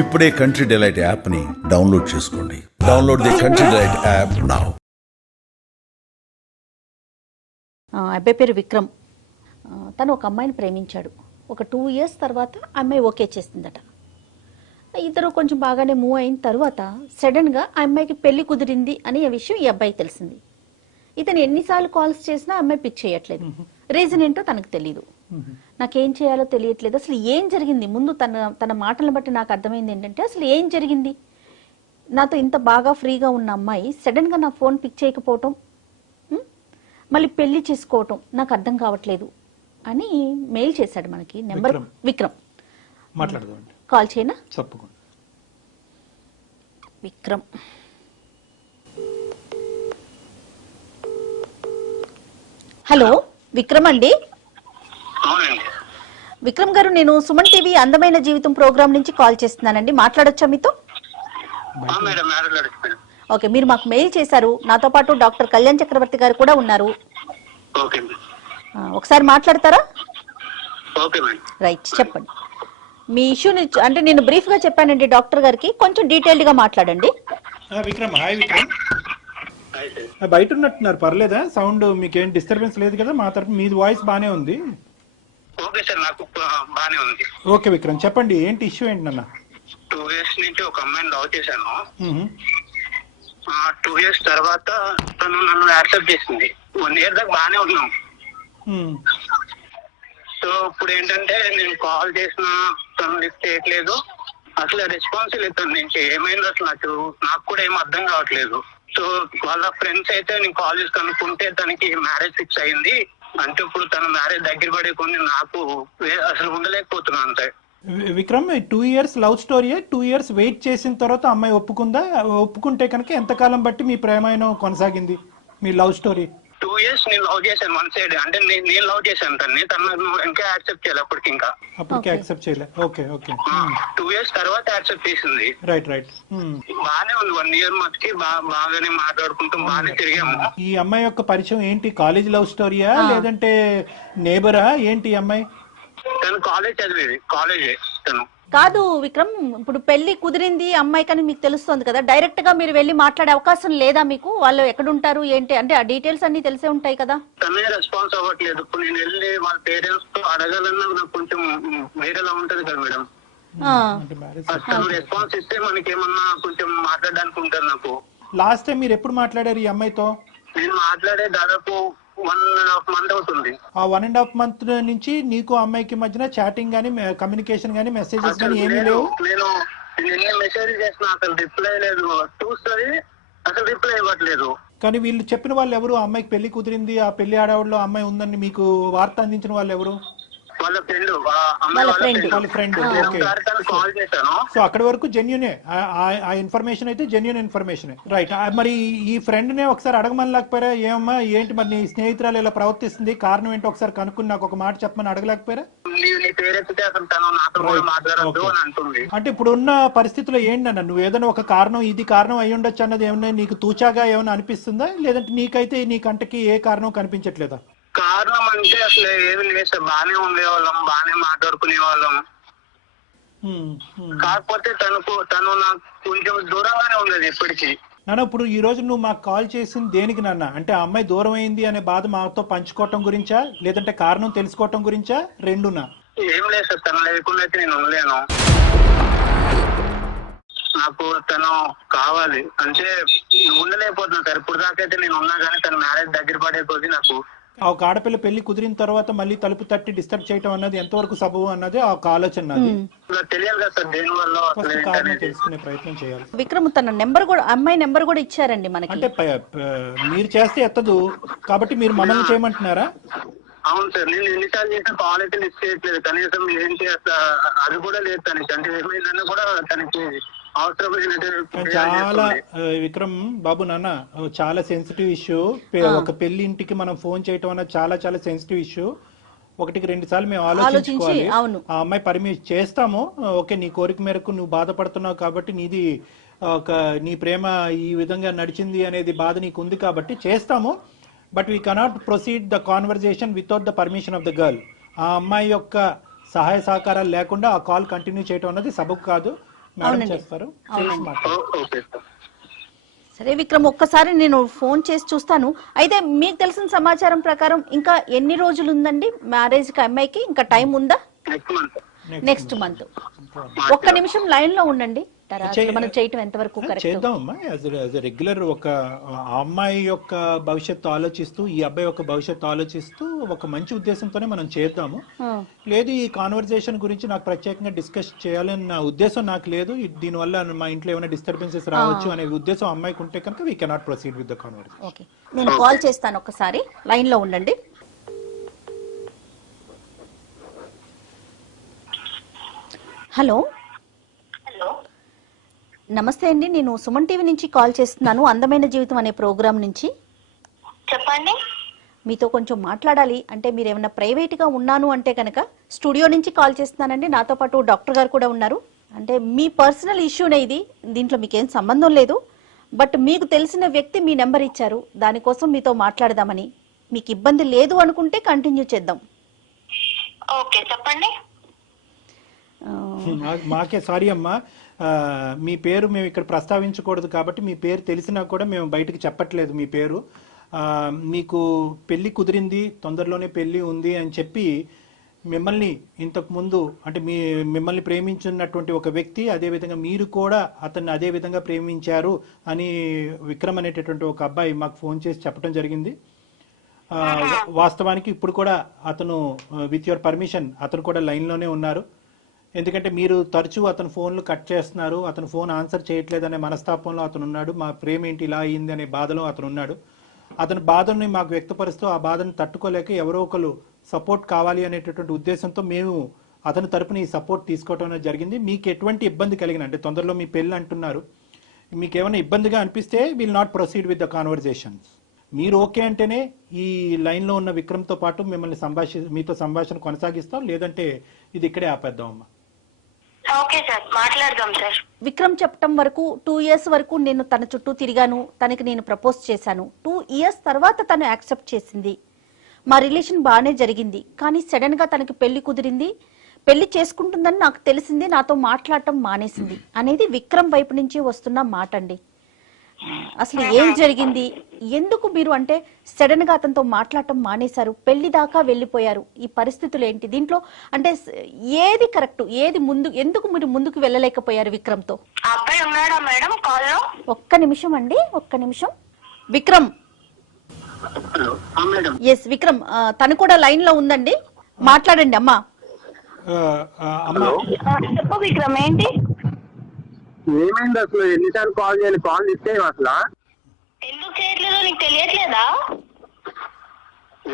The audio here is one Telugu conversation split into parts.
ఇప్పుడే కంట్రీ డిలైట్ యాప్ని డౌన్లోడ్ చేసుకోండి. Download the country delight app now. అబ్బాయి పేరు విక్రమ్. తను ఒక అమ్మాయిని ప్రేమించాడు. ఒక 2 years తర్వాత అమ్మాయి ఓకే చేసిందట. ఇద్దరు కొంచెం బాగానే మూవ్ అయిన తర్వాత సడన్గా ఆ అమ్మాయికి పెళ్లి కుదిరింది అనే విషయం ఈ అబ్బాయికి తెలిసింది. ఇతను ఎన్నిసార్లు కాల్స్ చేసినా అమ్మాయి పిక్ చేయట్లేదు. రీజన్ ఏంటో తనకు తెలియదు. నాకేం చేయాలో తెలియట్లేదు. అసలు ఏం జరిగింది? ముందు తన మాటలను బట్టి నాకు అర్థమైంది ఏంటంటే, అసలు ఏం జరిగింది? నాతో ఇంత బాగా ఫ్రీగా ఉన్న అమ్మాయి సడన్గా నా ఫోన్ పిక్ చేయకపోవటం, మళ్ళీ పెళ్లి చేసుకోవటం నాకు అర్థం కావట్లేదు అని మెయిల్ చేశాడు మనకి. నెంబర్ విక్రమ్. మాట్లాడదామండి. కాల్ చేయనా? తప్పకుండా. విక్రమ్. హలో విక్రమ్ అండి. విక్రమ్ గారు, నేను సుమన్ టీవీ అందమైన జీవితం ప్రోగ్రామ్ నుంచి కాల్ చేస్తున్నానండి. మాట్లాడొచ్చా మీతో? ఓకే, మీరు మాకు మెయిల్ చేశారు. నాతో పాటు డాక్టర్ కళ్యాణ్ చక్రవర్తి గారు కూడా ఉన్నారు. ఒకసారి మాట్లాడతారా? రైట్, చెప్పండి మీ ఇష్యూని. అంటే నేను బ్రీఫ్ గా చెప్పానండి డాక్టర్ గారికి, కొంచెం డీటెయిల్డ్ గా మాట్లాడండి. విక్రమ్, హాయ్ విక్రమ్. బయట ఉన్నట్టున్నారు, పర్లేదా? సౌండ్ మీకేం డిస్టర్బెన్స్ లేదు కదా? మా తరఫు మీది వాయిస్ బానే ఉంది. ఓకే సార్, నాకు బానే ఉంది. ఓకే విక్రమ్, చెప్పండి ఏంటి ఇష్యూ ఏంటి నాన్న? 2 years నుంచి ఒక అమ్మాయిని లవ్ చేశాను. 2 years తర్వాత తను నన్ను యాక్సెప్ట్ చేసింది. 1 year దాకా బానే ఉన్నాం. సో ఇప్పుడు ఏంటంటే నేను కాల్ చేసినా తను లిఫ్ట్ చేయట్లేదు. అసలు రెస్పాన్స్ లేదు తన నుంచి. ఏమైంది అసలు నాకు కూడా ఏం అర్థం కావట్లేదు. సో వాళ్ళ ఫ్రెండ్స్ అయితే నేను కాల్ చేసి కనుక్కుంటే తనకి మ్యారేజ్ ఫిక్స్ అయింది. అంటే ఇప్పుడు తన మ్యారేజ్ దగ్గర పడే కొన్ని నాకు అసలు ఉండలేకపోతున్నాను అంతే. Vikram, 2 years love story. 2 years wait చేసిన తర్వాత అమ్మాయి ఒప్పుకుందా? ఒప్పుకుంటే కనుక ఎంతకాలం బట్టి మీ ప్రేమాయణం కొనసాగింది, మీ లవ్ స్టోరీ? 2 years నేను లవ్ చేశాను వన్ సైడ్. అంటే నేను లవ్ చేశాను తన్ని. తను ఇంకా యాక్సెప్ట్ చేయాలి అప్పటికి యాక్సెప్ట్ చేయలే. Okay okay. 2 years తర్వాత యాక్సెప్ట్ చేసింది. Right right. బానే ఉంది. 1 year మధ్యకి బాగానే మాట్లాడుకుంటాం, బాగానే తిరిగాము. ఈ అమ్మాయి యొక్క పరిచయం ఏంటి? కాలేజ్ లవ్ స్టోరీయా లేదంటే నేబరా ఏంటి ఈ అమ్మాయి? తను కాలేజ్ చదివేది, కాలేజే తను. కాదు విక్రమ్, ఇప్పుడు పెళ్లి కుదిరింది అమ్మాయి కానీ మీకు తెలుస్తుంది కదా, డైరెక్ట్ గా మీరు వెళ్ళి మాట్లాడే అవకాశం లేదా మీకు? వాళ్ళు ఎక్కడుంటారు ఏంటి అంటే ఆ డీటెయిల్స్ అన్ని తెలిసే ఉంటాయి కదా. తనే రెస్పాన్స్ అవ్వట్లేదు. ఇప్పుడు నేను వెళ్ళి వాళ్ళ పేరెంట్స్ తో అడగాలన్నా నాకు కొంచెం వేరేలా ఉంటది కదా మేడం. తను రెస్పాన్స్ ఇస్తే మనకేమన్నా కొంచెం మాట్లాడడానికి ఉంటుంది నాకు. లాస్ట్ టైం మీరు ఎప్పుడు మాట్లాడారు ఈ అమ్మాయితో? నేను మాట్లాడే దాదాపు 1.5 month అవుతుంది. ఆ 1.5 month నుంచి నీకు అమ్మాయికి మధ్యన చాటింగ్ గానీ, కమ్యూనికేషన్ గానీ, మెసేజెస్ గానీ ఏమీ లేవు? నేను ఎన్ని మెసేజ్ చేసినా అసలు రిప్లై లేదు. చూస్తుంది అసలు రిప్లై ఇవ్వట్లేదు. కానీ వీళ్ళు చెప్పిన వాళ్ళు ఎవరు? అమ్మాయికి పెళ్లి కుదిరింది, ఆ పెళ్లి ఆడవాళ్ళు అమ్మాయి ఉందని మీకు వార్త అందించిన వాళ్ళు ఎవరు? వాళ్ళ ఫ్రెండ్. వాళ్ళ ఫ్రెండ్. ఓకే. కాల్ చేశాను. సో అక్కడి వరకు జెన్యునే, ఆ ఇన్ఫర్మేషన్ అయితే జెన్యున్ ఇన్ఫర్మేషన్. రైట్. మరి ఈ ఫ్రెండ్ నే ఒకసారి అడగమని లేకపోయారా? ఏమమ్మా ఏంటి మరి నీ స్నేహితురాలు ఇలా ప్రవర్తిస్తుంది, కారణం ఏంటో ఒకసారి కనుక్కుని నాకు ఒక మాట చెప్పమని అడగలేకపోయారా? అంటే ఇప్పుడు ఉన్న పరిస్థితిలో ఏంటన్నా, నువ్వు ఏదైనా ఒక కారణం, ఇది కారణం అయి ఉండొచ్చు అన్నది ఏమన్నా నీకు తూచాగా ఏమైనా అనిపిస్తుందా? లేదంటే నీకైతే నీ కంటకి ఏ కారణం కనిపించట్లేదా? కారణం అంటే అసలు ఏమి లేదు సార్. బానే ఉండేవాళ్ళం, బానే మాట్లాడుకునే వాళ్ళం. కాకపోతే తను నాకు కొంచెం దూరంగానే ఉండేది ఎప్పటికీ. నాన్న, ఇప్పుడు ఈ రోజు నువ్వు మాకు కాల్ చేసింది దేనికి నాన్న? అంటే ఆ అమ్మాయి దూరం అయింది అనే బాధ మాతో పంచుకోవటం గురించా, లేదంటే కారణం తెలుసుకోవటం గురించా? రెండునా? ఏం లేదు సార్, తను లేకుండా అయితే నేను ఉండలేను. నాకు తను కావాలి అంటే ఉండలేకపోతున్నా సార్. ఇప్పుడు దాకైతే నేను ఉన్నా కానీ తన మ్యారేజ్ దగ్గర పడే కొద్ది నాకు ఒక ఆడపిల్ల పెళ్లి కుదిరిన తర్వాత మళ్ళీ తలుపు తట్టి డిస్టర్బ్ చేయటం అన్నది ఎంతవరకు సబబు అన్నది ఒక ఆలోచన. తెలియాలి కదా సార్, దేని వల్ల కారణం తెలుసుకునే ప్రయత్నం చేయాలి. విక్రమ్ తన నెంబర్ కూడా, అమ్మాయి నెంబర్ కూడా ఇచ్చారండి మనకి. అంటే మీరు చేస్తే ఎత్తదు కాబట్టి మీరు మమ్మల్ని చేయమంటున్నారా? అవును సార్, నేను ఎన్నిసార్లు చేసిన కాల్ అయితే లిఫ్ట్ చేయట్లేదు. కనీసం ఏంటి అసలు అది కూడా లేదు తనకి. అంటే ఏమైందన్నా కూడా తనకి చాలా విక్రమ్ బాబు నాన్న, చాలా సెన్సిటివ్ ఇష్యూ. ఒక పెళ్లి ఇంటికి మనం ఫోన్ చేయటం అన్నది చాలా చాలా సెన్సిటివ్ ఇష్యూ. 1-2 సార్లు మేము ఆలోచించుకోవాలి. ఆ అమ్మాయి పర్మిషన్ చేస్తాము. ఓకే, నీ కోరిక మేరకు నువ్వు బాధపడుతున్నావు కాబట్టి, నీ ప్రేమ ఈ విధంగా నడిచింది అనేది బాధ నీకు ఉంది కాబట్టి చేస్తాము. But we cannot proceed the conversation without the permission of the girl. ఆ అమ్మాయి యొక్క సహాయ సహకారాలు లేకుండా ఆ కాల్ కంటిన్యూ చేయటం అన్నది సబబు కాదు. మేడం చేస్తారు, చేసి మాట్లాడతారు. Okay sir. సరే విక్రమ్, ఒక్కసారి నేను ఫోన్ చేసి చూస్తాను. అయితే మీకు తెలిసిన సమాచారం ప్రకారం ఇంకా ఎన్ని రోజులు ఉందండి మ్యారేజ్ కి అమ్మాయికి? ఇంకా టైం ఉందా? Next month. ఒక్క నిమిషం లైన్ లో ఉండండి. మనం చేయటం ఎంతవరకు కరెక్ట్? చేద్దామమ్మా. యాజ్ రెగ్యులర్ ఒక ఆ అమ్మాయి యొక్క భవిష్యత్తు ఆలోచిస్తూ, ఈ అబ్బాయి యొక్క భవిష్యత్తు ఆలోచిస్తూ ఒక మంచి ఉద్దేశంతోనే మనం చేద్దాము. లేదు ఈ కాన్వర్జేషన్ గురించి నాకు ప్రత్యేకంగా డిస్కస్ చేయాలని నా ఉద్దేశం నాకు లేదు, దీనివల్ల మా ఇంట్లో ఏమైనా డిస్టర్బెన్సెస్ రావచ్చు అనే ఉద్దేశం అమ్మాయికి ఉంటే కనుక we cannot proceed with the conversation. Okay, నేను కాల్ చేస్తాను, ఒక్కసారి లైన్ లో ఉండండి. హలో. నమస్తే అండి, నేను సుమన్ టీవీ నుంచి కాల్ చేస్తున్నాను, అందమైన జీవితం అనే ప్రోగ్రాం నుంచి. చెప్పండి. మీతో కొంచెం మాట్లాడాలి. అంటే మీరు ఏమైనా ప్రైవేట్ గా ఉన్నాను అంటే కనుక స్టూడియో నుంచి కాల్ చేస్తున్నానండి. నాతో పాటు డాక్టర్ గారు కూడా ఉన్నారు. అంటే మీ పర్సనల్ ఇష్యూనే ఇది, దీంట్లో మీకేం సంబంధం లేదు. బట్ మీకు తెలిసిన వ్యక్తి మీ నెంబర్ ఇచ్చారు, దానికోసం మీతో మాట్లాడదామని. మీకు ఇబ్బంది లేదు అనుకుంటే కంటిన్యూ చేద్దాం. ఓకే చెప్పండి. మాకే సారీ అమ్మా, మీ పేరు మేము ఇక్కడ ప్రస్తావించకూడదు కాబట్టి మీ పేరు తెలిసినా కూడా మేము బయటకు చెప్పట్లేదు మీ పేరు. మీకు పెళ్లి కుదిరింది, తొందరలోనే పెళ్లి ఉంది అని చెప్పి మిమ్మల్ని ఇంతకు ముందు అంటే మిమ్మల్ని ప్రేమించున్నటువంటి ఒక వ్యక్తి, అదేవిధంగా మీరు కూడా అతన్ని అదే విధంగా ప్రేమించారు అని విక్రమ్ అనేటటువంటి ఒక అబ్బాయి మాకు ఫోన్ చేసి చెప్పడం జరిగింది. వాస్తవానికి ఇప్పుడు కూడా అతను విత్ యువర్ పర్మిషన్ అతను కూడా లైన్లోనే ఉన్నారు. ఎందుకంటే మీరు తరచూ అతను ఫోన్లు కట్ చేస్తున్నారు, అతను ఫోన్ ఆన్సర్ చేయట్లేదనే మనస్తాపంలో అతను ఉన్నాడు. మా ప్రేమ ఏంటి ఇలా అయింది అనే బాధలో అతను ఉన్నాడు. అతని బాధని మాకు వ్యక్తపరుస్తూ ఆ బాధను తట్టుకోలేక ఎవరో ఒకరు సపోర్ట్ కావాలి అనేటటువంటి ఉద్దేశంతో మేము అతని తరపున ఈ సపోర్ట్ తీసుకోవడం అనేది జరిగింది. మీకు ఎటువంటి ఇబ్బంది కలిగిన, అంటే తొందరలో మీ పెళ్ళి అంటున్నారు, మీకు ఏమైనా ఇబ్బందిగా అనిపిస్తే will not proceed with the conversations. మీరు ఓకే అంటేనే ఈ లైన్లో ఉన్న విక్రమ్తో పాటు మిమ్మల్ని మీతో సంభాషణ కొనసాగిస్తాం, లేదంటే ఇది ఇక్కడే ఆపేద్దాం అమ్మా. ఓకే సార్, మాట్లాడదాం సార్. విక్రమ్ చెప్పటం వరకు 2 years వరకు నేను తన చుట్టూ తిరిగాను, తనకి నేను ప్రపోజ్ చేశాను. 2 years తర్వాత తను యాక్సెప్ట్ చేసింది, మా రిలేషన్ బాగానే జరిగింది. కానీ సడన్ గా తనకి పెళ్లి కుదిరింది, పెళ్లి చేసుకుంటుందని నాకు తెలిసింది, నాతో మాట్లాడటం మానేసింది అనేది విక్రమ్ వైపు నుంచి వస్తున్న మాట అండి. అసలు ఏం జరిగింది, ఎందుకు మీరు అంటే సడన్ గా అతనితో మాట్లాడటం మానేశారు, పెళ్లి దాకా వెళ్ళిపోయారు, ఈ పరిస్థితులు ఏంటి? దీంట్లో అంటే ఏది కరెక్ట్, ఏది ముందు, ఎందుకు మీరు ముందుకు వెళ్ళలేకపోయారు విక్రమ్ తో? అబ్బాయి ఉన్నాడా మేడం కాల్ లో? ఒక్క నిమిషం అండి, ఒక్క నిమిషం. విక్రమ్. ఎస్ విక్రమ్, తను కూడా లైన్ లో ఉందండి, మాట్లాడండి అమ్మా. చెప్పు విక్రమ్, ఏంటి ఏమైంది అసలు? ఎన్నిసార్లు కాల్ చేయాలి, కాల్ ఇస్తే అసలు ఎందుకు చేయట్లేదో నీకు తెలియట్లేదా?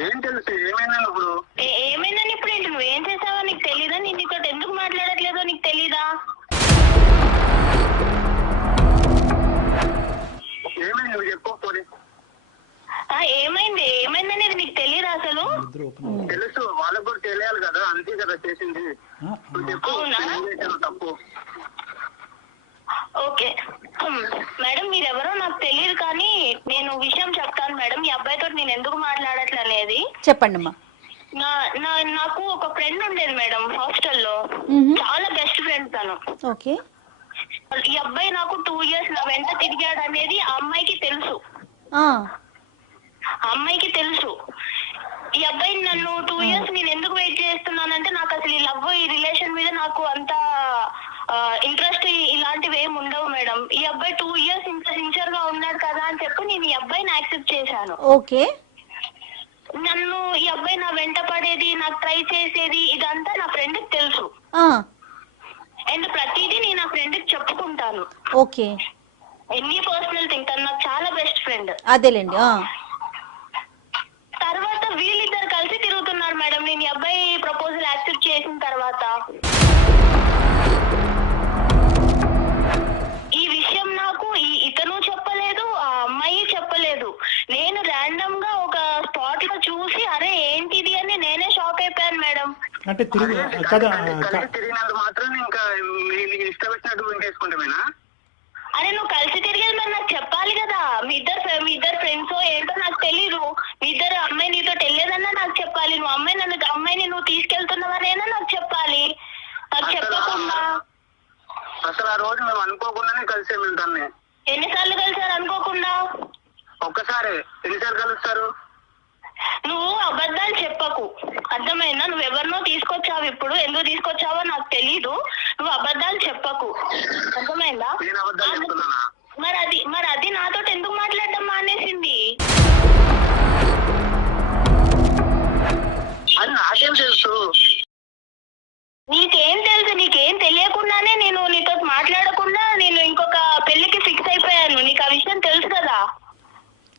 ఏం తెలుసు? ఏమైందని ఇప్పుడు? ఏమైందని ఇప్పుడు ఏంటి? నువ్వు ఏం చేసావో నీకు తెలీదా? నేను నీతో ఎందుకు మాట్లాడట్లేదో నీకు తెలీదా? ఏమైంది నువ్వు చెప్పకపోతే? ఏమైంది ఏమైందనేది నీకు తెలియదా అసలు? తెలుసు, వాళ్ళకు కూడా తెలియాలి కదా, అంతే కదా చేసింది. తప్పు. ఓకే మేడం, మీరెవరో నాకు తెలియదు, కానీ నేను విషయం చెప్తాను మేడం. ఈ అబ్బాయితో నేను ఎందుకు మాట్లాడట్లే అనేది చెప్పండి అమ్మా. నాకు ఒక ఫ్రెండ్ ఉండేది మేడం హాస్టల్లో, చాలా బెస్ట్ ఫ్రెండ్ తను. ఓకే. ఈ అబ్బాయి నాకు 2 years నా వెంట తిరిగాడు అనేది ఆ అమ్మాయికి తెలుసు. అమ్మాయికి తెలుసు. ఈ అబ్బాయి నన్ను 2 years నేను ఎందుకు వెయిట్ చేస్తున్నానంటే, నాకు అసలు ఈ లవ్, ఈ రిలేషన్ మీద నాకు అంత ఇంట్రెస్ట్ ఇలాంటివి ఏమి ఉండవు మేడం. ఈ అబ్బాయి 2 years ఇంత సిన్సియర్ గా ఉన్నాడు కదా అని చెప్పి నేను ఈ అబ్బాయిని యాక్సెప్ట్ చేశాను. ఓకే. నన్ను ఈ అబ్బాయి నా వెంట పడేది, నాకు ట్రై చేసేది, ఇదంతా నా ఫ్రెండ్ కి తెలుసు. అండ్ ప్రతిదీ నేను నా ఫ్రెండ్ కి చెప్పుకుంటాను. ఓకే. ఎన్ని పర్సనల్ థింగ్, తను నాకు చాలా బెస్ట్ ఫ్రెండ్. అదేలేండి. తర్వాత వీళ్ళిద్దరు కలిసి తిరుగుతున్నారు మేడం, నేను ఈ అబ్బాయి ప్రపోజల్ యాక్సెప్ట్ చేసిన తర్వాత. ఈ విషయం నాకు ఇతను చెప్పలేదు, ఆ అమ్మాయి చెప్పలేదు. నేను ర్యాండమ్ గా ఒక స్పాట్ లో చూసి అరే ఏంటిది అని నేనే షాక్ అయిపోయాను మేడం. అంటే తిరిగినంత మాత్రం ఇంకా ఇష్టం వచ్చినట్టు చేసుకుంటామేనా? అరే నువ్వు కలిసి తిరిగేది మరి నాకు చెప్పాలి కదా. మీ ఇద్దరు ఫ్రెండ్స్ ఏంటో నాకు తెలీదు. మీ ఇద్దరు అమ్మాయి నీతో తెలియదన్నా నాకు చెప్పాలి. నువ్వు అమ్మాయిని నువ్వు తీసుకెళ్తున్నావనేనా నాకు చెప్పాలి. నాకు చెప్పకుండా అసలు ఆ రోజు మేము అనుకోకుండానే కలిసాము మేము తన్ని. ఎన్నిసార్లు కలిసారు అనుకోకుండా? ఒక్కసారి. ఎన్నిసార్లు కలుస్తారు? నువ్వు అబద్ధాలు చెప్పకు, అర్థమైందా? నువ్వు ఎవరినో తీసుకొచ్చావు, ఇప్పుడు ఎందుకు తీసుకొచ్చావో నాకు తెలీదు. నువ్వు అబద్ధాలు చెప్పకు, అర్థమైందా? నేను అబద్ధాలు చెప్తున్నానా? మరి అది నాతో ఎందుకు మాట్లాడడం మానేసింది? అది నాకేం తెలుసు? నీకేం తెలుసు? నీకేం తెలియకుండానే నేను నీతో మాట్లాడకుండా నేను ఇంకొక పెళ్లికి ఫిక్స్ అయిపోయాను. నీకు ఆ విషయం తెలుసు కదా?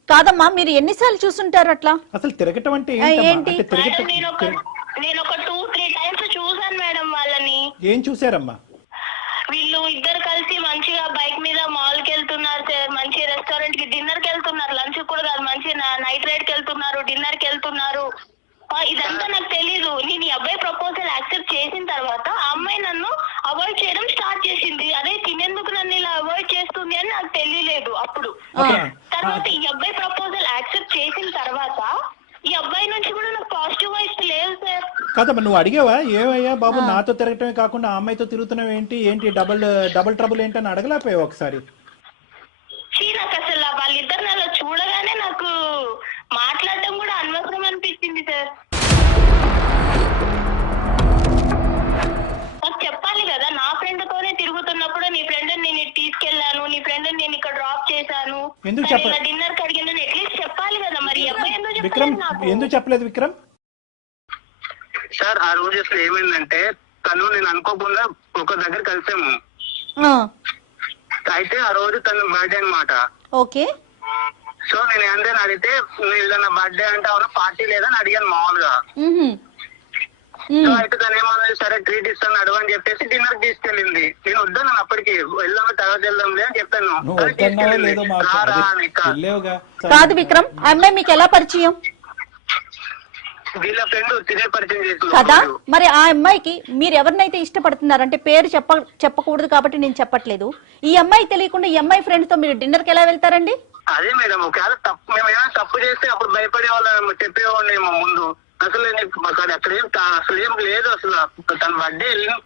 కాదమ్మా, మీరు ఎన్నిసార్లు చూసుంటారు అట్లా? అసలు తిరగటం అంటే ఏంటి? ఏంటి? మేడం, నేను ఒక 2-3 టైమ్స్ చూసాను మేడం వాళ్ళని. ఏం చూసారమ్మా? వీళ్ళు ఇద్దరు కలిసి మంచిగా బైక్ మీద మాల్ కి వెళ్తున్నారు సార్, మంచి రెస్టారెంట్ కి డిన్నర్ కి వెళ్తున్నారు, లంచ్ కూడా కాదు, మంచి నైట్ రైడ్ కి వెళ్తున్నారు, డిన్నర్ కి వెళ్తున్నారు. ఇదంతా నాకు తెలీదు. నేను ఈ అబ్బాయి ప్రపోజల్ యాక్సెప్ట్ చేసిన తర్వాత ఆ అమ్మాయి నన్ను అవాయిడ్ చేయడం స్టార్ట్ చేసింది. అదే తినేందుకు నన్ను ఇలా అవాయిడ్ చేస్తుంది అని నాకు తెలియలేదు అప్పుడు. తర్వాత ఈ అబ్బాయి ప్రపోజల్ యాక్సెప్ట్ చేసిన తర్వాత ఈ అబ్బాయి నుంచి కూడా నాకు పాజిటివ్ వైబ్స్ లేవు సార్. కాదమ్మా, నువ్వు అడిగావా ఏమయ్యా బాబు నాతో తిరగటమే కాకుండా ఆ అమ్మాయితో తిరుగుతున్నావు ఏంటి డబుల్ ట్రబుల్ ఏంటని అడగలేకపోయావు ఒకసారి? నాకు అసలు వాళ్ళిద్దరిని అలా చూడగానే నాకు మాట్లాడడం కూడా అనవసరం అనిపించింది సార్. నాకు చెప్పాలి కదా, నా ఫ్రెండ్ తోనే తిరుగుతున్నప్పుడు నీ ఫ్రెండ్ నేను తీసుకెళ్లాను, నీ ఫ్రెండ్ నేను ఇక్కడ డ్రాప్ చేశాను, డిన్నర్ కి అడిగినాను, అట్లీస్ట్ చెప్పాలి కదా. మరి అబ్బాయి ఎందుకు చెప్పలేదు విక్రమ్? సార్ ఆ రోజు అసలు ఏమైందంటే తను నేను అనుకోకుండా ఒక దగ్గర కలిసాము. అయితే ఆ రోజు తన బర్త్డే అన్నమాట. ఓకే. సో నేను ఏంటని అడిగితే ఏదైనా బర్త్డే అంటే అవునా పార్టీ లేదని అడిగాను మామూలుగా. సో అయితే తను ఏమన్నా సరే ట్రీట్ ఇస్తాను అడుగు అని చెప్పేసి డిన్నర్ కి తీసుకెళ్ళింది. నేను వద్దాను అప్పటికి, వెళ్దాము తర్వాత వెళ్దాంలే అని చెప్పాను. కాదు విక్రమ్, ఆ అమ్మాయి మీకు ఎలా పరిచయం? వీళ్ళ ఫ్రెండ్ తినే పరిచయం చేసింది కదా. మరి ఆ అమ్మాయికి మీరు ఎవరినైతే ఇష్టపడుతున్నారు అంటే పేరు చెప్పకూడదు కాబట్టి నేను చెప్పట్లేదు. ఈ అమ్మాయి తెలియకుండా ఈ అమ్మాయి ఫ్రెండ్ తో మీరు డిన్నర్ కి ఎలా వెళ్తారండి? అదే మేడం, ఒకవేళ తప్పు మేము ఏమైనా తప్పు చేస్తే అప్పుడు భయపడే వాళ్ళం చెప్పేవాడినేమో ముందు. అసలు అక్కడ అసలు ఏం లేదు. అసలు తన బర్త్డే వెళ్ళాము,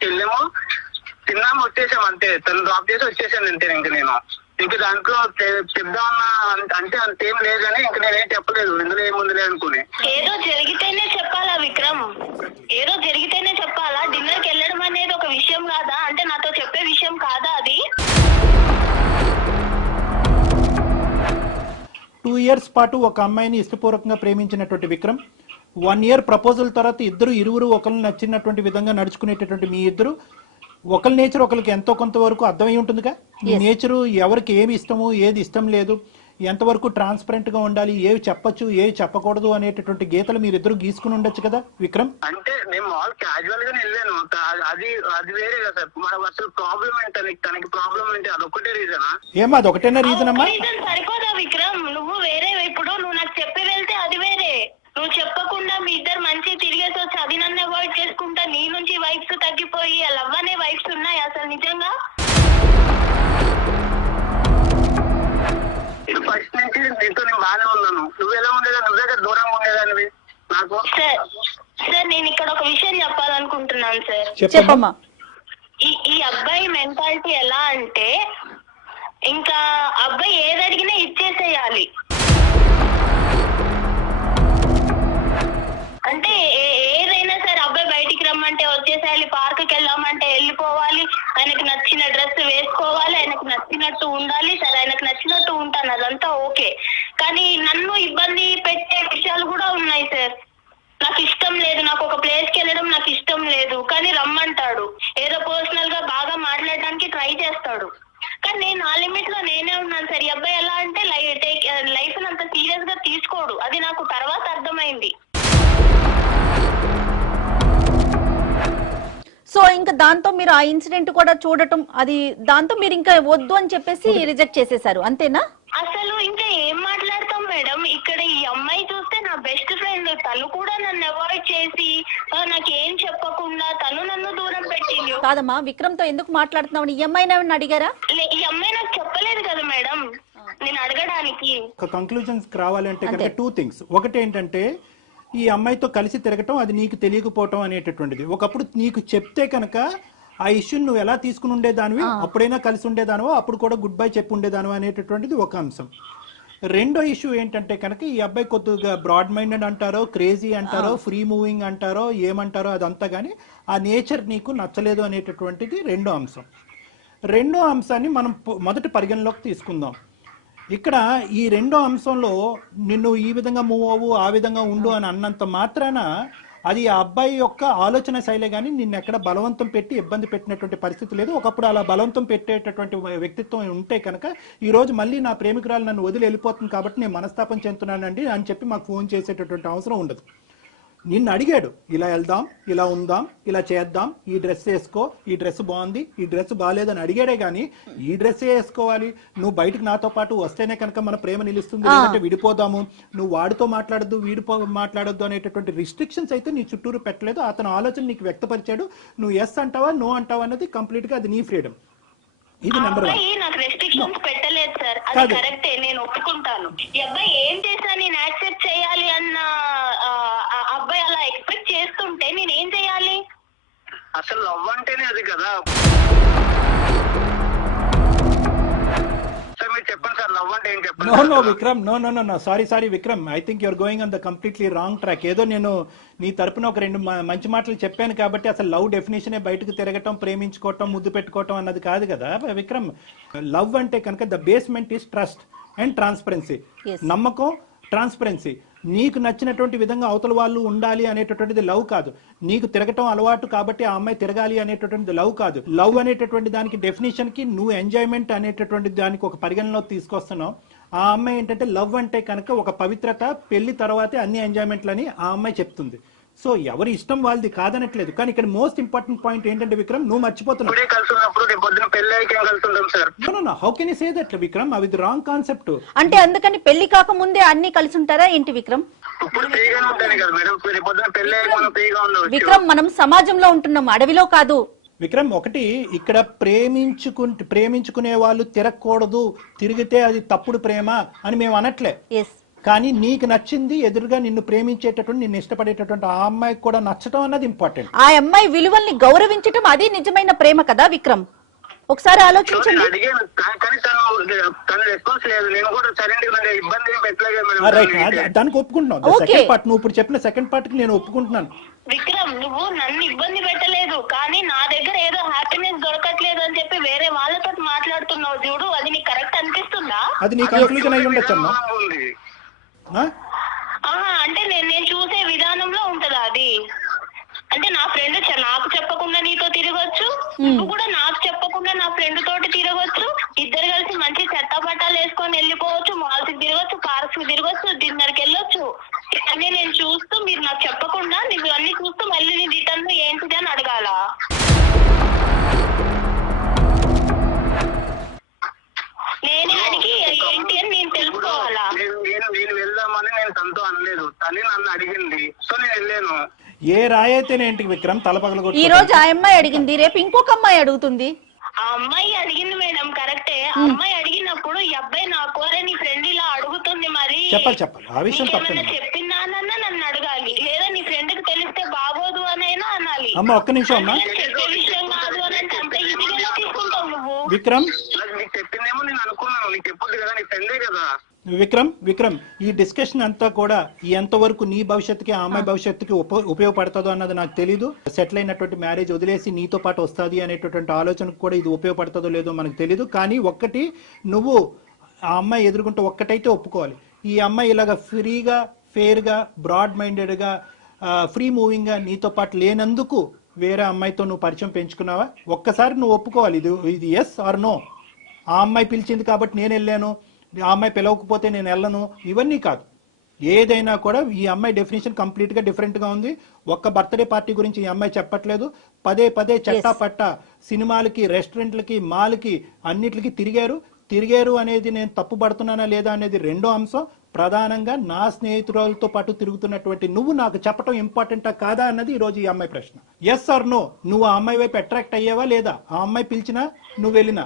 తిన్నాము, వచ్చేసాము అంతే. తను డ్రాప్ చేసి వచ్చేసాను అంతే. ఇంక నేను ఇంక దాంట్లో చెప్దామన్నా అంటే అంతేం లేదని ఇంక నేనేం చెప్పలేదు, ఇందులో ఏముందిలే అనుకుని. ఏదో జరిగితేనే చెప్పాలా విక్రమ్? ఏదో జరిగితేనే చెప్పాలా? డిన్నర్ కి వెళ్ళడం అనేది ఒక విషయం కాదా? అంటే నాతో చెప్పే విషయం కాదా అది? 2 years పాటు ఒక అమ్మాయిని ఇష్టపూర్వకంగా ప్రేమించినటువంటి విక్రమ్ 1 year ప్రపోజల్ తర్వాత ఇరువురు ఒకరు నచ్చినటువంటి విధంగా నడుచుకునేటటువంటి మీ ఇద్దరు ఒకరి నేచర్ ఒకరికి ఎంతో కొంత వరకు అర్థమై ఉంటుందిగా. ఈ నేచరు ఎవరికి ఏమి ఇష్టము ఏది ఇష్టం లేదు, ఎంతవరకు ట్రాన్స్పరెంట్ గా ఉండాలి, ఏవి చెప్పొచ్చు ఏవి చెప్పకూడదు అనేటటువంటి గీతలు మీరిద్దరు గీసుకుని ఉండొచ్చు కదా విక్రమ్. అంటే నేను మాల్ క్యాజువల్ గానే వెళ్ళాను, అది వేరే కదా సార్. మనకు అసలు ప్రాబ్లం ఏంటి, తనకి ప్రాబ్లం ఏంటి, అదొక్కటే రీజనా? ఏమా అదొకటేనా రీజన్ అమ్మా? సరిపోదా విక్రమ్? నువ్వు వేరే, ఇప్పుడు నువ్వు నాకు చెప్పి వెళ్తే అది వేరే, నువ్వు చెప్పకుండా మీ ఇద్దరు మంచి తిరిగేసి వచ్చి అది నన్ను అవాయిడ్ చేసుకుంటా నీ నుంచి వైబ్స్ తగ్గిపోయి లవ్ అనే వైబ్స్ ఉన్నాయి అసలు నిజంగా? ఫస్ట్ నుంచి నీతో నేను బాగానే ఉన్నాను. నువ్వు ఎలా ఉండేదా? నువ్వే కదా దూరంగా ఉండేదానివి నాకు. సార్ నేను ఇక్కడ ఒక విషయం చెప్పాలనుకుంటున్నాను సార్. చెప్పమ్మా. ఈ అబ్బాయి మెంటాలిటీ ఎలా అంటే ఇంకా అబ్బాయి ఏది అడిగినా ఇచ్చేసేయాలి. అంటే ఏదైనా సరే అబ్బాయి బయటికి రమ్మంటే వచ్చేసేయాలి, పార్క్కి వెళ్దామంటే వెళ్ళిపోవాలి, ఆయనకు నచ్చిన డ్రెస్ వేసుకోవాలి, ఆయనకు నచ్చినట్టు ఉండాలి. సరే ఆయనకు నచ్చినట్టు ఉంటాను, అదంతా ఓకే. కానీ నన్ను ఇబ్బంది పెట్టే విషయాలు కూడా ఉన్నాయి సార్. నాకు ఇష్టం లేదు, నాకు ఒక ప్లేస్ కి వెళ్ళడం నాకు ఇష్టం లేదు, కానీ రమ్మంటాడు. ఏదో పర్సనల్ గా బాగా మాట్లాడడానికి ట్రై చేస్తాడు, కానీ నేను ఆ లిమిట్ లో నేనే ఉన్నాను సార్. ఈ అబ్బాయి ఎలా అంటే లైఫ్ అంత సీరియస్ గా తీసుకోడు, అది నాకు తర్వాత అర్థమైంది. సో ఇంకా దాంతో మీరు ఆ ఇన్సిడెంట్ కూడా చూడటం, అది దాంతో మీరు ఇంకా వద్దు అని చెప్పేసి రిజెక్ట్ చేసేసారు అంతేనా? అసలు ఇంకా ఏం మాట్లాడతాం మేడం? ఇక్కడ ఈ అమ్మాయి చూస్తే నా బెస్ట్ ఫ్రెండ్, తను కూడా నన్ను అవాయిడ్ చేసి నాకేం చెప్పకుండా తను నన్ను దూరం పెట్టింది. కాదమ్మా, విక్రమ్ తో ఎందుకు మాట్లాడుతున్నావు? ఈ అమ్మాయిని అడిగారా? ఈ అమ్మాయి నాకు చెప్పలేదు కదా మేడం నేను అడగడానికి. ఒక కంక్లూజన్స్ రావాలంటే కనుక 2 things. ఒకటి ఏంటంటే ఈ అమ్మాయితో కలిసి తిరగటం అది నీకు తెలియకపోవటం అనేటటువంటిది. ఒకప్పుడు నీకు చెప్తే కనుక ఆ ఇష్యూని నువ్వు ఎలా తీసుకుని ఉండేదానివి, అప్పుడైనా కలిసి ఉండేదానివో, అప్పుడు కూడా గుడ్ బై చెప్పి ఉండేదానివో అనేటటువంటిది ఒక అంశం. రెండో ఇష్యూ ఏంటంటే కనుక ఈ అబ్బాయి కొద్దిగా బ్రాడ్ మైండెడ్ అంటారో, క్రేజీ అంటారో, ఫ్రీ మూవింగ్ అంటారో, ఏమంటారో అదంతా కానీ ఆ నేచర్ నీకు నచ్చలేదు అనేటటువంటిది రెండో అంశం. రెండో అంశాన్ని మనం మొదటి పరిగణలోకి తీసుకుందాం. ఇక్కడ ఈ రెండో అంశంలో నిన్ను ఈ విధంగా మూవ్ అవ్వు, ఆ విధంగా ఉండు అని అన్నంత మాత్రాన అది ఆ అబ్బాయి యొక్క ఆలోచన శైలే కానీ నిన్ను ఎక్కడ బలవంతం పెట్టి ఇబ్బంది పెట్టినటువంటి పరిస్థితి లేదు. ఒకప్పుడు అలా బలవంతం పెట్టేటటువంటి వ్యక్తిత్వం ఉంటే కనుక ఈ రోజు మళ్ళీ నా ప్రేమికురాలు నన్ను వదిలి వెళ్ళిపోతుంది కాబట్టి నేను మనస్తాపం చెందుతున్నానండి అని చెప్పి మాకు ఫోన్ చేసేటటువంటి అవసరం ఉండదు. నిన్ను అడిగాడు, ఇలా వెళ్దాం, ఇలా ఉందాం, ఇలా చేద్దాం, ఈ డ్రెస్ వేసుకో, ఈ డ్రెస్ బాగుంది, ఈ డ్రెస్ బాగాలేదని అడిగాడే కానీ ఈ డ్రెస్ వేసుకోవాలి, నువ్వు బయటకు నాతో పాటు వస్తేనే కనుక మన ప్రేమ నిలుస్తుంది, లేదంటే విడిపోదాము, నువ్వు వాడితో మాట్లాడద్దు, మాట్లాడొద్దు అనేటటువంటి రిస్ట్రిక్షన్స్ అయితే నీ చుట్టూరు పెట్టలేదు. అతను ఆలోచన నీకు వ్యక్తపరిచాడు. నువ్వు ఎస్ అంటావా, నో అంటావా అన్నది కంప్లీట్ గా అది నీ ఫ్రీడమ్. ఇది నెంబర్ 1. నాకు రెస్ట్రిక్షన్స్ పెట్టలేదు సార్, అది కరెక్టే, నేను ఒప్పుకుంటాను. ఈ అబ్బాయి ఏం చేసినా నేను యాక్సెప్ట్ చేయాలి అన్న అబ్బాయి అలా ఎక్స్పెక్ట్ చేస్తుంటే నేను ఏం చేయాలి? అసలు లవ్ అంటేనే అది కదా సార్. మీరు చెప్పండి సార్, లవ్ అంటే ఏం చెప్పండి. No Vikram, no sorry Vikram, I think you're going on the completely wrong track. ఏదో నేను నీ తరపున ఒక 2 మంచి మాటలు చెప్పాను కాబట్టి అసలు లవ్ డెఫినేషనే బయటకు తిరగటం, ప్రేమించుకోవటం, ముద్దు పెట్టుకోవటం అన్నది కాదు కదా విక్రమ్. లవ్ అంటే కనుక the basement is trust and transparency. నమ్మకం, ట్రాన్స్పరెన్సీ. నీకు నచ్చినటువంటి విధంగా అవతల వాళ్ళు ఉండాలి అనేటటువంటిది లవ్ కాదు. నీకు తిరగటం అలవాటు కాబట్టి ఆ అమ్మాయి తిరగాలి అనేటటువంటిది లవ్ కాదు. లవ్ అనేటటువంటి దానికి డెఫినేషన్ కి నువ్వు ఎంజాయ్మెంట్ అనేటటువంటి దానికి ఒక పరిగణలో తీసుకొస్తున్నావు. ఆ అమ్మాయి ఏంటంటే లవ్ అంటే కనుక ఒక పవిత్రత, పెళ్లి తర్వాతే అన్ని ఎంజాయ్మెంట్లని ఆ అమ్మాయి చెప్తుంది. సో ఎవరి ఇష్టం వాళ్ళది కాదనట్లేదు. కానీ ఇక్కడ మోస్ట్ ఇంపార్టెంట్ పాయింట్ ఏంటంటే విక్రమ్, నువ్వు మర్చిపోతున్నావు. How can you say that Vikram? అది రాంగ్ కాన్సెప్ట్. అంటే అందుకని పెళ్లి కాకముందే అన్ని కలిసి ఉంటారా ఏంటి విక్రమ్? విక్రమ్, మనం సమాజంలో ఉంటున్నాం, అడవిలో కాదు. విక్రమ్, ఒకటి ఇక్కడ ప్రేమించుకునే వాళ్ళు తిరగకూడదు, తిరిగితే అది తప్పుడు ప్రేమ అని మేము అనట్లే. కానీ నీకు నచ్చింది, ఎదురుగా నిన్ను ప్రేమించేటటువంటి, నిన్ను ఇష్టపడేటటువంటి ఆ అమ్మాయికి కూడా నచ్చటం అన్నది ఇంపార్టెంట్. ఆ అమ్మాయి విలువల్ని గౌరవించటం అది నిజమైన ప్రేమ కదా విక్రమ్. ఒకసారి ఆలోచించండి. దానికి ఒప్పుకుంటున్నావు. సెకండ్ పార్ట్, నువ్వు ఇప్పుడు చెప్పిన సెకండ్ పార్ట్ కి నేను ఒప్పుకుంటున్నాను. విక్రమ్, నువ్వు నన్ను ఇబ్బంది పెట్టలేదు, కానీ నా దగ్గర ఏదో హ్యాపీనెస్ దొరకట్లేదు అని చెప్పి వేరే వాళ్ళతో మాట్లాడుతున్నావు చూడు, అది నీకు కరెక్ట్ అనిపిస్తుందా? అది నీ కన్క్లూజన్ అయి ఉండొచ్చు అమ్మా. అంటే నేను చూసే విధానంలో ఉంటదా అది? అంటే నా ఫ్రెండ్ నాకు చెప్పకుండా నీతో తిరగొచ్చు, నువ్వు కూడా నాకు చెప్పకుండా నా ఫ్రెండ్ తోటి తిరగొచ్చు, ఇద్దరు కలిసి మంచి చెత్తపట్టాలు వేసుకొని వెళ్ళిపోవచ్చు, మాల్స్ కి తిరగొచ్చు, కార్స్ కి తిరగొచ్చు, డిన్నర్ కి వెళ్ళొచ్చు. అన్ని నేను చూస్తూ, మీరు నాకు చెప్పకుండా నువ్వు అన్ని చూస్తూ మళ్ళీ నీ రిటర్న్ లో ఏంటిది అని అడగాల? నేనే అడిగి ఏంటి అని నేను తెలుసుకోవాలా? నేను వెళ్దామని నేను తనతో అనలేదు, తను నన్ను అడిగింది, సో నేను వెళ్ళాను. ఏ రాయైతేనే ఏంటి విక్రమ్ తలపగల. ఈ రోజు ఆ అమ్మాయి అడిగింది, రేపు ఇంకొక అమ్మాయి అడుగుతుంది. ఆ అమ్మాయి అడిగింది మేడం, కరెక్టే. ఆ అమ్మాయి అడిగినప్పుడు ఈ అబ్బాయి నాకు అరే నీ ఫ్రెండ్ ఇలా అడుగుతుంది, మరి చెప్పాలి ఆ విషయం చెప్పిందానన్నా నన్ను అడగాలి, లేదా నీ ఫ్రెండ్ కి తెలిస్తే బాగోదు అనైనా అనాలి. అమ్మ ఒక్క నిమిషం అమ్మా. చెప్పే విషయం కాదు అని అంటే అంత ఈజీగా తీసుకుంటావు నువ్వు. విక్రమ్, నీకు చెప్పిందేమో నేను అనుకున్నాను, నీకు చెప్పొద్దు కదా, నీ ఫ్రెండే కదా. విక్రమ్, ఈ డిస్కషన్ అంతా కూడా ఎంతవరకు నీ భవిష్యత్తుకి, ఆ అమ్మాయి భవిష్యత్తుకి ఉపయోగపడుతుందో అన్నది నాకు తెలీదు. సెటిల్ అయినటువంటి మ్యారేజ్ వదిలేసి నీతో పాటు వస్తుంది అనేటటువంటి ఆలోచనకు కూడా ఇది ఉపయోగపడుతుందో లేదో మనకు తెలీదు. కానీ ఒక్కటి, నువ్వు ఆ అమ్మాయి ఎదుర్కొంటే ఒక్కటైతే ఒప్పుకోవాలి, ఈ అమ్మాయి ఇలాగ ఫ్రీగా, ఫెయిర్గా, బ్రాడ్ మైండెడ్గా, ఫ్రీ మూవింగ్గా నీతో పాటు లేనందుకు వేరే అమ్మాయితో నువ్వు పరిచయం పెంచుకున్నావా? ఒక్కసారి నువ్వు ఒప్పుకోవాలి, ఇది ఎస్ ఆర్ నో. ఆ అమ్మాయి పిలిచింది కాబట్టి నేను వెళ్ళాను, ఆ అమ్మాయి పిలవకపోతే నేను వెళ్ళను, ఇవన్నీ కాదు. ఏదైనా కూడా ఈ అమ్మాయి డెఫినేషన్ కంప్లీట్ గా డిఫరెంట్ గా ఉంది. ఒక్క బర్త్డే పార్టీ గురించి ఈ అమ్మాయి చెప్పట్లేదు. పదే చట్టాపట్ట సినిమాలకి, రెస్టారెంట్లకి, మాల్కి, అన్నిటికి తిరిగారు అనేది నేను తప్పు పడుతున్నానా లేదా అనేది రెండో అంశం. ప్రధానంగా నా స్నేహితులతో పాటు తిరుగుతున్నటువంటి నువ్వు నాకు చెప్పడం ఇంపార్టెంటా కాదా అన్నది ఈ రోజు ఈ అమ్మాయి ప్రశ్న. ఎస్ ఆర్ నో, నువ్వు ఆ అమ్మాయి వైపు అట్రాక్ట్ అయ్యావా లేదా? ఆ అమ్మాయి పిలిచినా నువ్వు వెళ్ళినా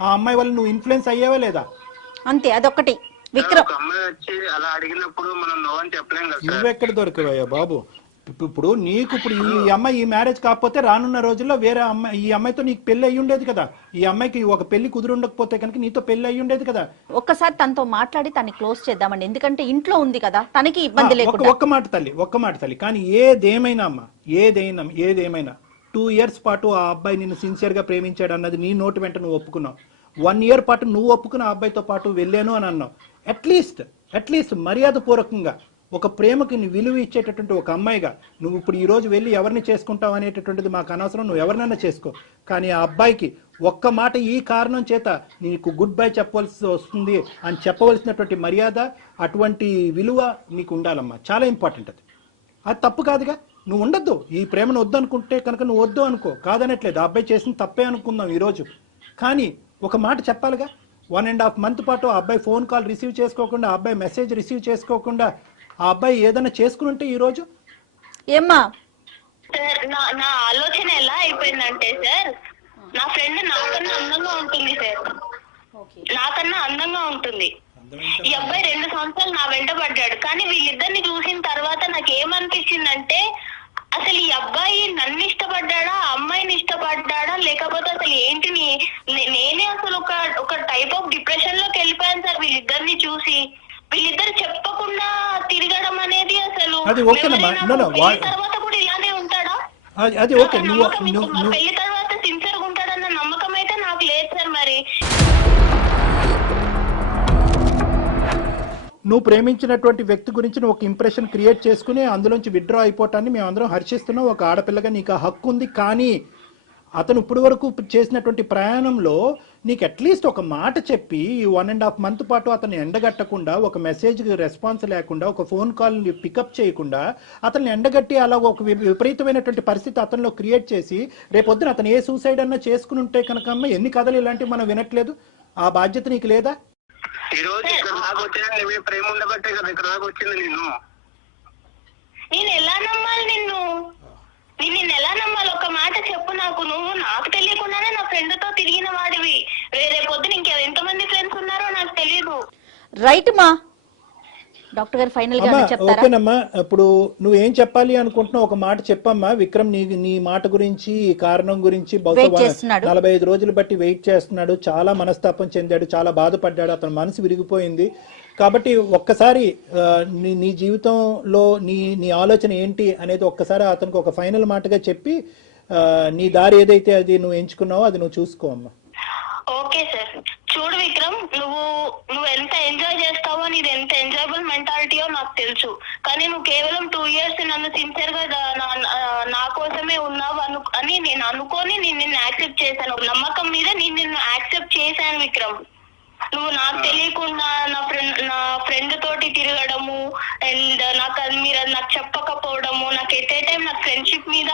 ఆ అమ్మాయి వల్ల నువ్వు ఇన్ఫ్లుయెన్స్ అయ్యావా లేదా? అంతే, అదొక్కటి. విక్రమ్, అమ్మాయి వచ్చి అలా అడిగినప్పుడు మనం నో అని చెప్పలేం కదా. నువ్వెక్కడ దొరికావయ్యా బాబు? ఇప్పుడు నీకు ఇప్పుడు ఈ అమ్మాయి ఈ మ్యారేజ్ కాకపోతే రానున్న రోజుల్లో వేరే అమ్మాయి ఈ అమ్మాయితో నీకు పెళ్లి అయ్యి ఉండేది కదా. ఈ అమ్మాయికి ఒక పెళ్లి కుదురుండకపోతే కనుక నీతో పెళ్లి అయ్యి ఉండేది కదా. ఒక్కసారి తనతో మాట్లాడి తనని క్లోజ్ చేద్దామండి, ఎందుకంటే ఇంట్లో ఉంది కదా, తనకి ఇబ్బంది లేకుండా. ఒక్క మాట తల్లి కానీ ఏదేమైనా అమ్మా, ఏదేమైనా 2 years పాటు ఆ అబ్బాయి నిన్ను సిన్సియర్ గా ప్రేమించాడు అన్నది నీ నోటి వెంట నువ్వు ఒప్పుకున్నావు. 1 year పాటు నువ్వు ఒప్పుకున్న ఆ అబ్బాయితో పాటు వెళ్ళాను అని అన్నావు. అట్లీస్ట్ మర్యాద పూర్వకంగా ఒక ప్రేమకి నీ విలువ ఇచ్చేటటువంటి ఒక అమ్మాయిగా నువ్వు ఇప్పుడు ఈ రోజు వెళ్ళి ఎవరిని చేసుకుంటావు అనేటటువంటిది మాకు అనవసరం, నువ్వు ఎవరినైనా చేసుకో. కానీ ఆ అబ్బాయికి ఒక్క మాట ఈ కారణం చేత నీకు గుడ్ బై చెప్పవలసి వస్తుంది అని చెప్పవలసినటువంటి మర్యాద, అటువంటి విలువ నీకు ఉండాలమ్మా. చాలా ఇంపార్టెంట్ అది తప్పు కాదుగా. నువ్వు ఉండొద్దు, ఈ ప్రేమను వద్దు అనుకుంటే కనుక నువ్వు వద్దు అనుకో, కాదనట్లేదు. ఆ అబ్బాయి చేసిన తప్పే అనుకుందాం ఈరోజు, కానీ ఒక మాట చెప్పాలిగా. 1.5 month పాటు ఆ అబ్బాయి ఫోన్ కాల్ రిసీవ్ చేసుకోకుండా, ఆ అబ్బాయి మెసేజ్ రిసీవ్ చేసుకోకుండా ఆ అబ్బాయి ఏదైనా చేసుకుని ఉంటే ఈ రోజు ఏమ్మా సార్ నా ఆలోచన ఎలా అయిపోయిందంటే సార్, నా ఫ్రెండ్ నాకన్నా అందంగా ఉంటుంది సార్, నాకన్నా అందంగా ఉంటుంది. ఈ అబ్బాయి 2 సంవత్సరాలు నా వెంట పడ్డాడు. కానీ వీళ్ళిద్దరిని చూసిన తర్వాత నాకు ఏమనిపించిందంటే, అసలు ఈ అబ్బాయి నన్ను ఇష్టపడ్డాడా, అమ్మాయిని ఇష్టపడ్డాడా, లేకపోతే అసలు ఏంటి నేనే అసలు ఒక టైప్ ఆఫ్ డిప్రెషన్ లోకి వెళ్ళిపోయాను సార్ వీళ్ళిద్దరిని చూసి. వీళ్ళిద్దరు చెప్పకుండా తిరగడం అనేది అసలు తర్వాత కూడా ఇలానే ఉంటాడా? అది ఓకే, పెళ్లి తర్వాత సిన్సియర్ గా ఉంటాడన్న నమ్మకం అయితే నాకు లేదు సార్. మరి నువ్వు ప్రేమించినటువంటి వ్యక్తి గురించి నువ్వు ఒక ఇంప్రెషన్ క్రియేట్ చేసుకుని అందులోంచి విత్డ్రా అయిపోవటాన్ని మేము అందరం హర్షిస్తున్నాం. ఒక ఆడపిల్లగా నీకు ఆ హక్కు ఉంది. కానీ అతను ఇప్పటి వరకు చేసినటువంటి ప్రయాణంలో నీకు అట్లీస్ట్ ఒక మాట చెప్పి 1.5 month పాటు అతన్ని ఎండగట్టకుండా, ఒక మెసేజ్కి రెస్పాన్స్ లేకుండా, ఒక ఫోన్ కాల్ని పికప్ చేయకుండా అతన్ని ఎండగట్టి అలా ఒక విపరీతమైనటువంటి పరిస్థితి అతనిలో క్రియేట్ చేసి రేపొద్దున అతను ఏ సూసైడ్ అన్నా చేసుకుని ఉంటే కనుక అమ్మ ఎన్ని కథలు ఇలాంటివి మనం వినట్లేదు. ఆ బాధ్యత నీకు లేదా? ఈ రోజు ఇక్కడ దాకా వచ్చినా నీ ప్రేమ ఉండబట్టే కదా ఇక్కడ దాకా వచ్చింది. నేను ఎలా నమ్మాలి నిన్ను ఎలా నమ్మాలి? ఒక మాట చెప్పు నాకు. నువ్వు నాకు తెలియకుండానే నా ఫ్రెండ్ తో తిరిగిన వాడివి. రేపు పొద్దున ఎంతమంది ఫ్రెండ్స్ ఉన్నారో నాకు తెలియదు. రైట్ మా డాక్టర్ గారు ఫైనల్ గా చెప్తారా? ఓకేనమ్మా, ఇప్పుడు నువ్వేం చెప్పాలి అనుకుంటున్నావు ఒక మాట చెప్పమ్మా. విక్రమ్ నీ మాట గురించి, ఈ కారణం గురించి బహుశా 45 రోజులు బట్టి వెయిట్ చేస్తున్నాడు. చాలా మనస్తాపం చెందాడు, చాలా బాధపడ్డాడు, అతని మనసు విరిగిపోయింది. కాబట్టి ఒక్కసారి నీ జీవితంలో నీ ఆలోచన ఏంటి అనేది ఒక్కసారి అతనికి ఒక ఫైనల్ మాటగా చెప్పి నీ దారి ఏదైతే అది నువ్వు ఎంచుకున్నావో అది నువ్వు చూసుకో అమ్మా. Okay sir. చూడు విక్రమ్, నువ్వు ఎంత ఎంజాయ్ చేస్తావో, నీది ఎంత ఎంజాయబుల్ మెంటాలిటీయో నాకు తెలుసు. కానీ నువ్వు కేవలం 2 years నన్ను సిన్సియర్ గా నా కోసమే ఉన్నావు అని నేను అనుకొని నిన్ను యాక్సెప్ట్ చేశాను. నమ్మకం మీద నిన్ను యాక్సెప్ట్ చేశాను విక్రమ్. నువ్వు నాకు తెలియకుండా నా ఫ్రెండ్ తోటి తిరగడము అండ్ మీరు నాకు చెప్పకపోవడము, నాకు ఎట్ ఏ టైం నాకు ఫ్రెండ్షిప్ మీద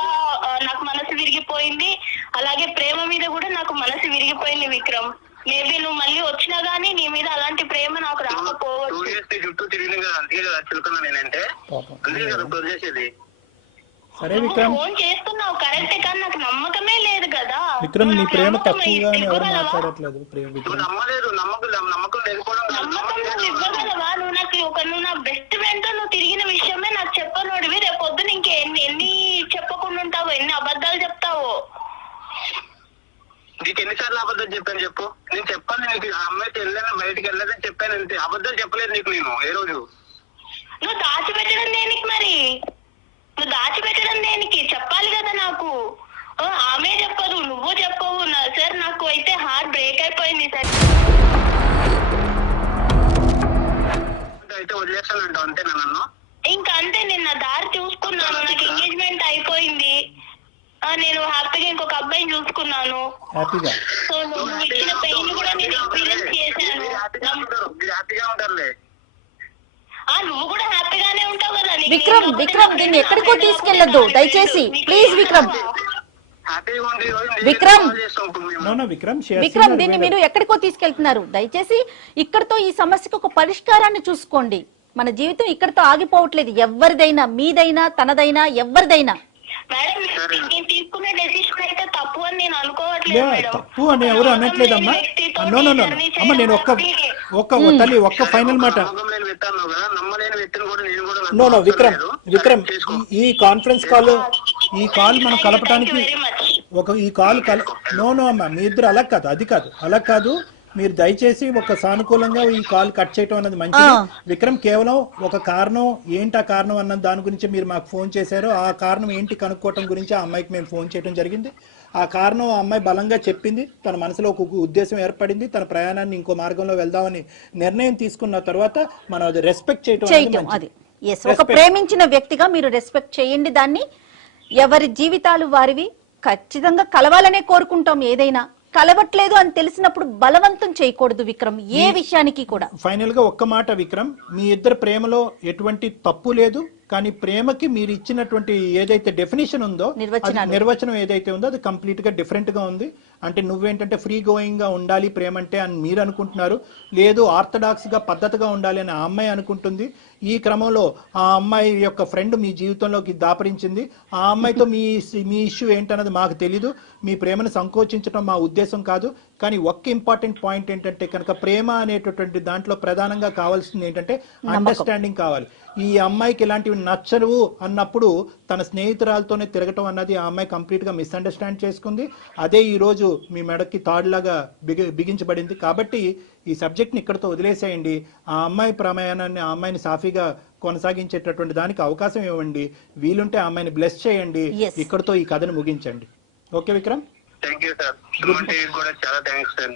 నాకు మనసు విరిగిపోయింది, అలాగే ప్రేమ మీద కూడా నాకు మనసు విరిగిపోయింది విక్రమ్. మేబీ నువ్వు మళ్ళీ వచ్చినా గానీ నీ మీద అలాంటి ప్రేమ నాకు రాకపోవచ్చు. చుట్టూ తిరిగిన కదా, అందుకే కదా చిలుకున్నా నేనంటే, అందుకే కదా వదిలేసేది. ఫోన్ చేస్తున్నావు కరెక్టే, కానీ నాకు నమ్మకమే లేదు కదా. విక్రమ్ నీ ప్రేమ తక్కువగా ఎవరు మాట్లాడట్లేదు. నమ్మకం ఇవ్వగలవా? నువ్వు నా బెస్ట్ ఫ్రెండ్ తో నువ్వు తిరిగిన విషయమే నాకు చెప్పనోడివి. రేపు పొద్దున ఎన్ని చెప్పకుండా ఉంటావో, ఎన్ని అబద్ధాలు చెప్తావో. నీకు ఎన్నిసార్లు అబద్ధాలు చెప్పాను చెప్పు. నేను చెప్పాను నీకు, ఆ అమ్మాయికి వెళ్ళాను, బయటికి వెళ్ళాలని చెప్పాను అంతే. అబద్ధాలు చెప్పలేదు నీకు నేను ఏ రోజు. నువ్వు దాచిపెట్టడం దేనికి మరి? నువ్వు దాచిపెట్టడం దేనికి? చెప్పాలి కదా నాకు. ఆమె చెప్పదు, నువ్వు చెప్పవు సార్. నాకు అయితే హార్ట్ బ్రేక్ అయిపోయింది సార్. అయితే వదిలేస్తానంట అంతేనా నన్ను? ఇంకా అంతే, నేను నా దారి చూసుకున్నాను. నాకు ఎంగేజ్మెంట్ అయిపోయింది. నేను హ్యాపీగా ఇంకొక అబ్బాయిని చూసుకున్నాను. సో నువ్వు ఇచ్చిన పెయిన్ కూడా నేను ఎక్స్పీరియన్స్ చేశాను. హ్యాపీగా ఉంటారులే. నువ్వు కూడా హ్యాపీగానే ఉంటావు కదా. విక్రమ్ దీన్ని ఎక్కడికో తీసుకెళ్లొద్దు దయచేసి, ప్లీజ్ విక్రమ్. విక్రమ్ దీన్ని మీరు ఎక్కడికో తీసుకెళ్తున్నారు. దయచేసి ఇక్కడతో ఈ సమస్యకు ఒక పరిష్కారాన్ని చూసుకోండి. మన జీవితం ఇక్కడతో ఆగిపోవట్లేదు. ఎవరిదైనా, మీదైనా, తనదైనా, ఎవరిదైనా. మేడం నేను తీసుకునే డెసిషన్ అయితే తప్పు అని నేను అనుకోవట్లేదు మేడం. తప్పు అని ఎవరు అనట్లేదమ్మా. అమ్మ నేను ఒక్క తల్లి ఒక్క ఫైనల్ మాట. నమ్మలేని వ్యక్తిని కూడా నేను కూడా నో అవసరం విక్రమ్ లేదు. విక్రమ్ తీసుకో. ఈ కాన్ఫరెన్స్ కాల్ ఈ కాల్ మనం కలపడానికి వెరీ మచ్. ఈ కాల్ నో అమ్మా మీ ఇద్దరు అలా కాదు మీరు దయచేసి ఒక సానుకూలంగా ఈ కాల్ కట్ చేయటం అన్నది మంచిది. విక్రమ్ కేవలం ఒక కారణం ఏంటి ఆ కారణం అన్న దాని గురించి మీరు మాకు ఫోన్ చేశారు. ఆ కారణం ఏంటి కనుక్కోవటం గురించి ఆ అమ్మాయికి మేము ఫోన్ చేయడం జరిగింది. ఆ కారణం ఆ అమ్మాయి బలంగా చెప్పింది. తన మనసులో ఒక ఉద్దేశం ఏర్పడింది. తన ప్రయాణాన్ని ఇంకో మార్గంలో వెళ్దామని నిర్ణయం తీసుకున్న తర్వాత మనం అది రెస్పెక్ట్ చేయటం అది ఎస్ ఒక ప్రేమించిన వ్యక్తిగా మీరు రెస్పెక్ట్ చేయండి దాన్ని. ఎవరి జీవితాలు వారివి, ఖచ్చితంగా కలవాలనే కోరుకుంటాం. ఏదైనా కలవట్లేదు అని తెలిసినప్పుడు బలవంతం చేయకూడదు విక్రమ్ ఏ విషయానికి కూడా. ఫైనల్ గా ఒక్క మాట విక్రమ్, మీ ఇద్దరు ప్రేమలో ఎటువంటి తప్పు లేదు. కానీ ప్రేమకి మీరు ఇచ్చినటువంటి ఏదైతే డెఫినేషన్ ఉందో నిర్వచనం ఏదైతే ఉందో అది కంప్లీట్ గా డిఫరెంట్ గా ఉంది. అంటే నువ్వేంటంటే ఫ్రీ గోయింగ్ గా ఉండాలి ప్రేమ అంటే అని మీరు అనుకుంటున్నారు. లేదు ఆర్థడాక్స్ గా పద్ధతిగా ఉండాలి అని ఆ అమ్మాయి అనుకుంటుంది. ఈ క్రమంలో ఆ అమ్మాయి యొక్క ఫ్రెండ్ మీ జీవితంలోకి దాపరించింది. ఆ అమ్మాయితో మీ ఇష్యూ ఏంటన్నది మాకు తెలీదు. మీ ప్రేమను సంకోచించడం మా ఉద్దేశం కాదు. కానీ ఒక్క ఇంపార్టెంట్ పాయింట్ ఏంటంటే కనుక ప్రేమ అనేటటువంటి దాంట్లో ప్రధానంగా కావాల్సింది ఏంటంటే అండర్స్టాండింగ్ కావాలి. ఈ అమ్మాయికి ఇలాంటివి నచ్చవు అన్నప్పుడు తన స్నేహితురాలతోనే తిరగటం అన్నది ఆ అమ్మాయి కంప్లీట్ గా మిస్అండర్స్టాండ్ చేసుకుంది. అదే ఈ రోజు మీ మెడకి తాడులాగా బిగించబడింది. కాబట్టి ఈ సబ్జెక్ట్ ని ఇక్కడతో వదిలేసేయండి. ఆ అమ్మాయి ప్రయాణాన్ని ఆ అమ్మాయిని సాఫీగా కొనసాగించేటటువంటి దానికి అవకాశం ఇవ్వండి. వీలుంటే ఆ అమ్మాయిని బ్లెస్ చేయండి. ఇక్కడతో ఈ కథను ముగించండి. Okay Vikram, thank you sir. కూడా చాలా థ్యాంక్స్ సార్.